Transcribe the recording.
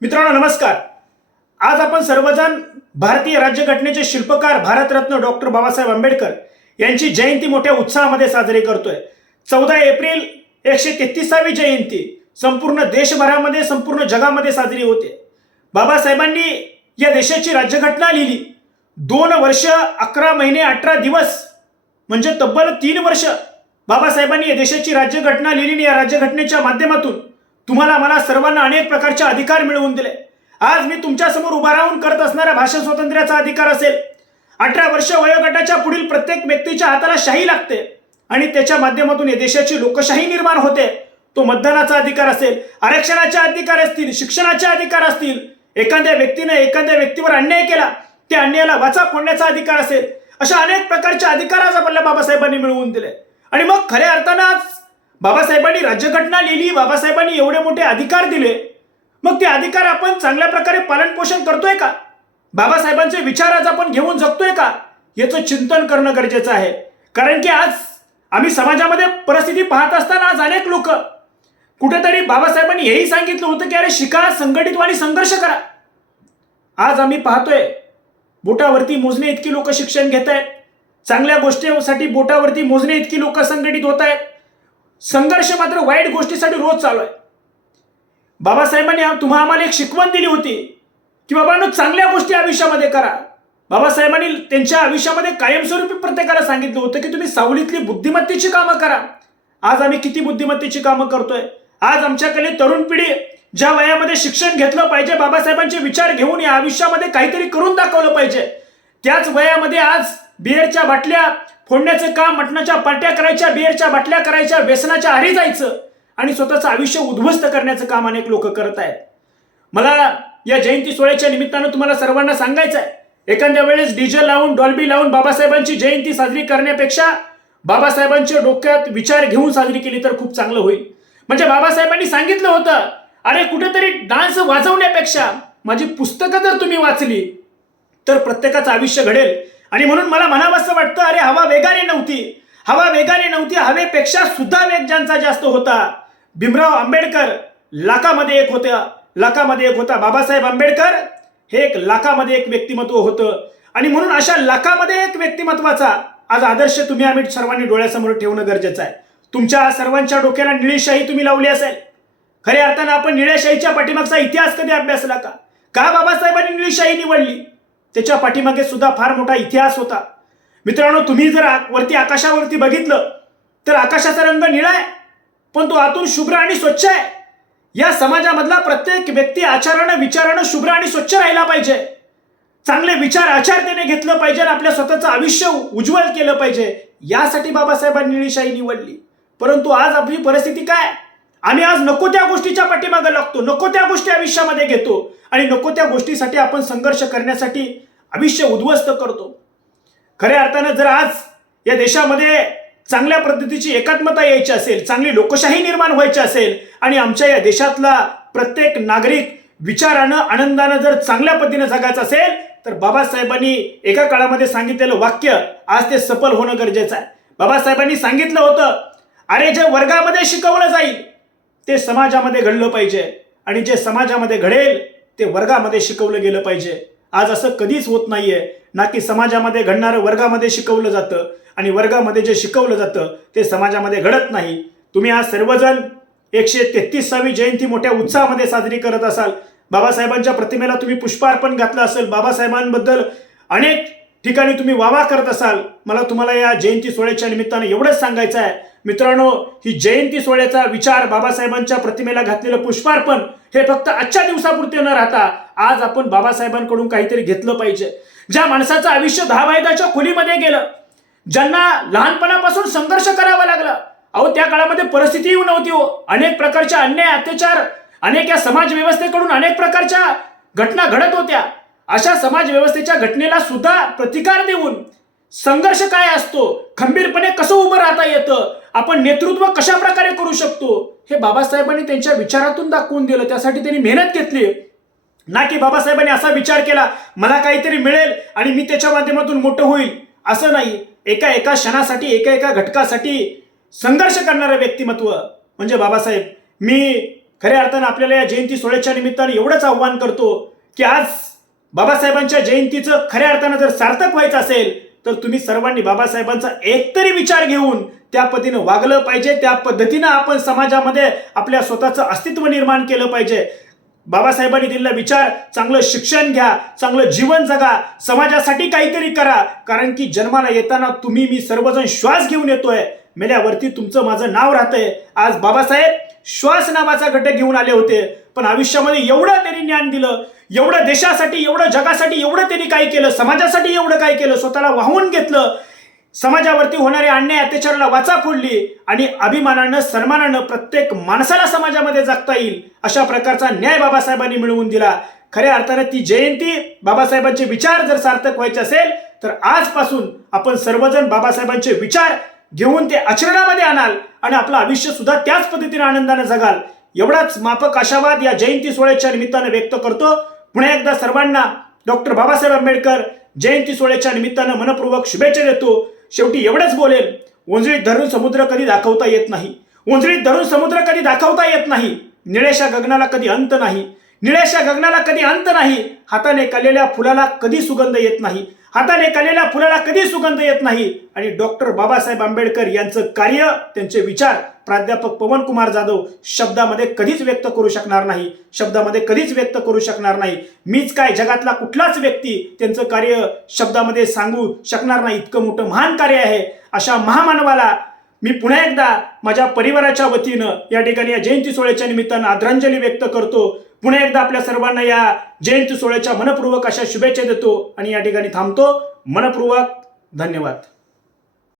मित्रांनो नमस्कार. आज आपण सर्वजण भारतीय राज्यघटनेचे शिल्पकार भारतरत्न डॉक्टर बाबासाहेब आंबेडकर यांची जयंती मोठ्या उत्साहामध्ये साजरी करतोय. चौदा एप्रिल एकशे तेहतीसावी जयंती संपूर्ण देशभरामध्ये संपूर्ण जगामध्ये साजरी होते. बाबासाहेबांनी या देशाची राज्यघटना लिहिली. दोन वर्ष अकरा महिने अठरा दिवस म्हणजे तब्बल तीन वर्ष बाबासाहेबांनी या देशाची राज्यघटना लिहिली आणि या राज्यघटनेच्या माध्यमातून तुम्हाला मला सर्वांना अनेक प्रकारचे अधिकार मिळवून दिले. आज मी तुमच्यासमोर उभा राहून करत असणाऱ्या भाषण स्वातंत्र्याचा अधिकार असेल. अठरा वर्ष वयोगटाच्या पुढील प्रत्येक व्यक्तीच्या हाताला शाही लागते आणि त्याच्या माध्यमातून या देशाची लोकशाही निर्माण होते. तो मतदानाचा अधिकार असेल आरक्षणाचे अधिकार असतील शिक्षणाचे अधिकार असतील एखाद्या व्यक्तीने एखाद्या व्यक्तीवर अन्याय केला त्या अन्यायाला वाचा फोडण्याचा अधिकार असेल अशा अनेक प्रकारचे अधिकार आज आपल्याला बाबासाहेबांनी मिळवून दिले. आणि मग खऱ्या अर्थानं आज बाबासाहेबांनी राज्यघटना लिहिली बाबासाहेबांनी एवढे मोठे अधिकार दिले. मग ते अधिकार आपण चांगल्या प्रकारे पालनपोषण करतोय का? बाबासाहेबांचे विचार आज आपण घेऊन जगतोय का? याचं चिंतन करणं गरजेचं आहे. कारण की आज आम्ही समाजामध्ये परिस्थिती पाहत असताना आज अनेक लोक कुठेतरी बाबासाहेबांनी हेही सांगितलं होतं की अरे शिका संघटित आणि संघर्ष करा. आज आम्ही पाहतोय बोटावरती मोजणे इतकी लोक शिक्षण घेत आहेत चांगल्या गोष्टीसाठी बोटावरती मोजणे इतकी लोक संघटित होत आहेत संघर्ष मात्र वाईट गोष्टीसाठी रोज चालू आहे. बाबासाहेबांनी तुम्हा आम्हाला एक शिकवण दिली होती की बाबांनो चांगल्या गोष्टी आयुष्यामध्ये करा. बाबासाहेबांनी त्यांच्या आयुष्यामध्ये कायमस्वरूपी प्रत्येकाला सांगितलं होतं की तुम्ही सावलीतली बुद्धिमत्तेची कामं करा. आज आम्ही किती बुद्धिमत्तेची कामं करतोय. आज आमच्याकडे तरुण पिढी ज्या वयामध्ये शिक्षण घेतलं पाहिजे बाबासाहेबांचे विचार घेऊन या आयुष्यामध्ये काहीतरी करून दाखवलं पाहिजे. त्याच वयामध्ये आज बिअरच्या बाटल्या फोडण्याचं काम मटणाच्या पाट्या करायच्या बिअरच्या बाटल्या करायच्या व्यसनाच्या आरी जायचं आणि स्वतःचं आयुष्य उद्ध्वस्त करण्याचं काम अनेक लोक करत आहेत. मला या जयंती सोहळ्याच्या निमित्तानं तुम्हाला सर्वांना सांगायचं आहे एखाद्या वेळेस डीजे लावून डॉल्बी लावून बाबासाहेबांची जयंती साजरी करण्यापेक्षा बाबासाहेबांच्या डोक्यात विचार घेऊन साजरी केली तर खूप चांगलं होईल. म्हणजे बाबासाहेबांनी सांगितलं होतं अरे कुठेतरी डान्स वाजवण्यापेक्षा माझी पुस्तकं जर तुम्ही वाचली तर प्रत्येकाचं आयुष्य घडेल. आणि म्हणून मला म्हणावंसं वाटतं हवा वेगाने नव्हती. हवा वेगाने नव्हती हवेपेक्षा सुद्धा वेग ज्यांचा जास्त होता. भीमराव आंबेडकर लाखामध्ये एक होत्या. लाखामध्ये एक होता बाबासाहेब आंबेडकर. हे एक लाखामध्ये एक व्यक्तिमत्व होतं. आणि म्हणून अशा लाखामध्ये एक व्यक्तिमत्वाचा आज आदर्श तुम्ही आम्ही सर्वांनी डोळ्यासमोर ठेवणं गरजेचं आहे. तुमच्या सर्वांच्या डोक्याला निळीशाही तुम्ही लावली असेल. खऱ्या अर्थानं आपण निळ्याशाहीच्या पाठीमागचा इतिहास कधी अभ्यासला का? का बाबासाहेबांनी निळीशाही निवडली? त्याच्या पाठीमागे सुद्धा फार मोठा इतिहास होता. मित्रांनो तुम्ही जर वरती आकाशावरती बघितलं तर आकाशाचा रंग निळा आहे पण तो आतून शुभ्र आणि स्वच्छ आहे. या समाजामधला प्रत्येक व्यक्ती आचारानं विचारानं शुभ्र आणि स्वच्छ राहिला पाहिजे. चांगले विचार आचारतेने घेतलं पाहिजे आणि आपल्या स्वतःचं आयुष्य उज्ज्वल केलं पाहिजे. यासाठी बाबासाहेबांनी निळीशाही निवडली. परंतु आज आपली परिस्थिती काय? आम्ही आज नको त्या गोष्टीच्या पाठीमागे लागतो नको त्या गोष्टी आयुष्यामध्ये घेतो आणि नको त्या गोष्टीसाठी आपण संघर्ष करण्यासाठी आयुष्य उद्ध्वस्त करतो. खऱ्या अर्थानं जर आज या देशामध्ये चांगल्या पद्धतीची एकात्मता यायची असेल चांगली लोकशाही निर्माण व्हायची असेल आणि आमच्या या देशातला प्रत्येक नागरिक विचारानं आनंदानं जर चांगल्या पद्धतीनं जगायचं असेल तर बाबासाहेबांनी एका काळामध्ये सांगितलेलं वाक्य आज ते सफल होणं गरजेचं आहे. बाबासाहेबांनी सांगितलं होतं अरे जे वर्गामध्ये शिकवलं जाईल ते समाजामध्ये घडलं पाहिजे आणि जे समाजामध्ये घडेल ते वर्गामध्ये शिकवलं गेलं पाहिजे. आज असं कधीच होत नाहीये ना की समाजामध्ये घडणारं वर्गामध्ये शिकवलं जातं आणि वर्गामध्ये जे शिकवलं जातं ते समाजामध्ये घडत नाही. तुम्ही आज सर्वजण एकशे तेहतीसावी जयंती मोठ्या उत्साहामध्ये साजरी करत असाल. बाबासाहेबांच्या प्रतिमेला तुम्ही पुष्पार्पण घातलं असेल. बाबासाहेबांबद्दल अनेक ठिकाणी तुम्ही वावा करत असाल. मला तुम्हाला या जयंती सोहळ्याच्या निमित्तानं एवढंच सांगायचं आहे. मित्रांनो ही जयंती सोहळ्याचा विचार बाबासाहेबांच्या प्रतिमेला घातलेलं पुष्पार्पण हे फक्त आजच्या दिवसापुरते न राहता आज आपण बाबासाहेबांकडून काहीतरी घेतलं पाहिजे. ज्या माणसाचं आयुष्य दहा वायदाच्या खोलीमध्ये गेलं ज्यांना लहानपणापासून संघर्ष करावा लागला अहो त्या काळामध्ये परिस्थिती येऊ नव्हती हो. अनेक प्रकारच्या अन्याय अत्याचार अनेक या समाज व्यवस्थेकडून अनेक प्रकारच्या घटना घडत होत्या. अशा समाज व्यवस्थेच्या घटनेला सुद्धा प्रतिकार देऊन संघर्ष काय असतो? खंबीरपणे कसं उभं राहता येतं? आपण नेतृत्व कशा प्रकारे करू शकतो? हे बाबासाहेबांनी त्यांच्या विचारातून दाखवून दिलं. त्यासाठी त्यांनी मेहनत घेतली. ना की बाबासाहेबांनी असा विचार केला मला काहीतरी मिळेल आणि मी त्याच्या माध्यमातून मोठं होईल. असं नाही. एका एका क्षणासाठी एका एका घटकासाठी संघर्ष करणारं व्यक्तिमत्व. म्हणजे बाबासाहेब मी खऱ्या अर्थानं आपल्याला या जयंती सोहळ्याच्या निमित्तानं एवढंच आव्हान करतो की आज बाबासाहेबांच्या जयंतीचं खऱ्या अर्थानं जर सार्थक व्हायचं असेल तर तुम्ही सर्वांनी बाबासाहेबांचा एकतरी विचार घेऊन त्या पद्धतीनं वागलं पाहिजे त्या पद्धतीनं आपण समाजामध्ये आपल्या स्वतःचं अस्तित्व निर्माण केलं पाहिजे. बाबासाहेबांनी दिलेला विचार चांगलं शिक्षण घ्या चांगलं जीवन जगा समाजासाठी काहीतरी करा. कारण की जन्माला येताना तुम्ही मी सर्वजण श्वास घेऊन येतोय. मेल्यावरती तुमचं माझं नाव राहतंय. आज बाबासाहेब श्वास नावाचा घटक घेऊन आले होते. पण आयुष्यामध्ये एवढं त्यांनी ज्ञान दिलं एवढं देशासाठी एवढं जगासाठी एवढं त्यांनी काय केलं समाजासाठी एवढं काय केलं स्वतःला वाहून घेतलं. समाजावरती होणाऱ्या अन्याय अत्याचाराला वाचा फोडली आणि अभिमानानं सन्मानानं प्रत्येक माणसाला समाजामध्ये जगता येईल अशा प्रकारचा न्याय बाबासाहेबांनी मिळवून दिला. खऱ्या अर्थानं ती जयंती बाबासाहेबांचे विचार जर सार्थक व्हायचे असेल तर आजपासून आपण सर्वजण बाबासाहेबांचे विचार घेऊन ते आचरणामध्ये आणाल आणि आपलं आयुष्य सुद्धा त्याच पद्धतीने आनंदाने जगाल. एवढाच मापक आशावाद या जयंती सोहळ्याच्या निमित्तानं व्यक्त करतो. पुन्हा एकदा सर्वांना डॉक्टर बाबासाहेब आंबेडकर जयंती सोहळ्याच्या निमित्तानं मनपूर्वक शुभेच्छा देतो. शेवटी एवढंच बोलेल ओंजळीत धरून समुद्र कधी दाखवता येत नाही. ओंजळीत धरून समुद्र कधी दाखवता येत नाही. निळेशा गगनाला कधी अंत नाही. निळेशा गगनाला कधी अंत नाही. हाताने कलेल्या फुलाला कधी सुगंध येत नाही. हाताने कलेल्या फुलाला कधी सुगंध येत नाही. आणि डॉक्टर बाबासाहेब आंबेडकर यांचं कार्य त्यांचे विचार प्राध्यापक पवन कुमार जाधव शब्दामध्ये कधीच व्यक्त करू शकणार नाही. शब्दामध्ये कधीच व्यक्त करू शकणार नाही. मीच काय जगातला कुठलाच व्यक्ती त्यांचं कार्य शब्दामध्ये सांगू शकणार नाही. इतकं मोठं महान कार्य आहे. अशा महामानवाला मी पुन्हा एकदा माझ्या परिवाराच्या वतीनं या ठिकाणी या जयंती सोहळ्याच्या निमित्तानं आदरांजली व्यक्त करतो. पुन्हा एकदा आपल्या सर्वांना या जयंती सोहळ्याच्या मनपूर्वक अशा शुभेच्छा देतो आणि या ठिकाणी थांबतो. मनपूर्वक धन्यवाद.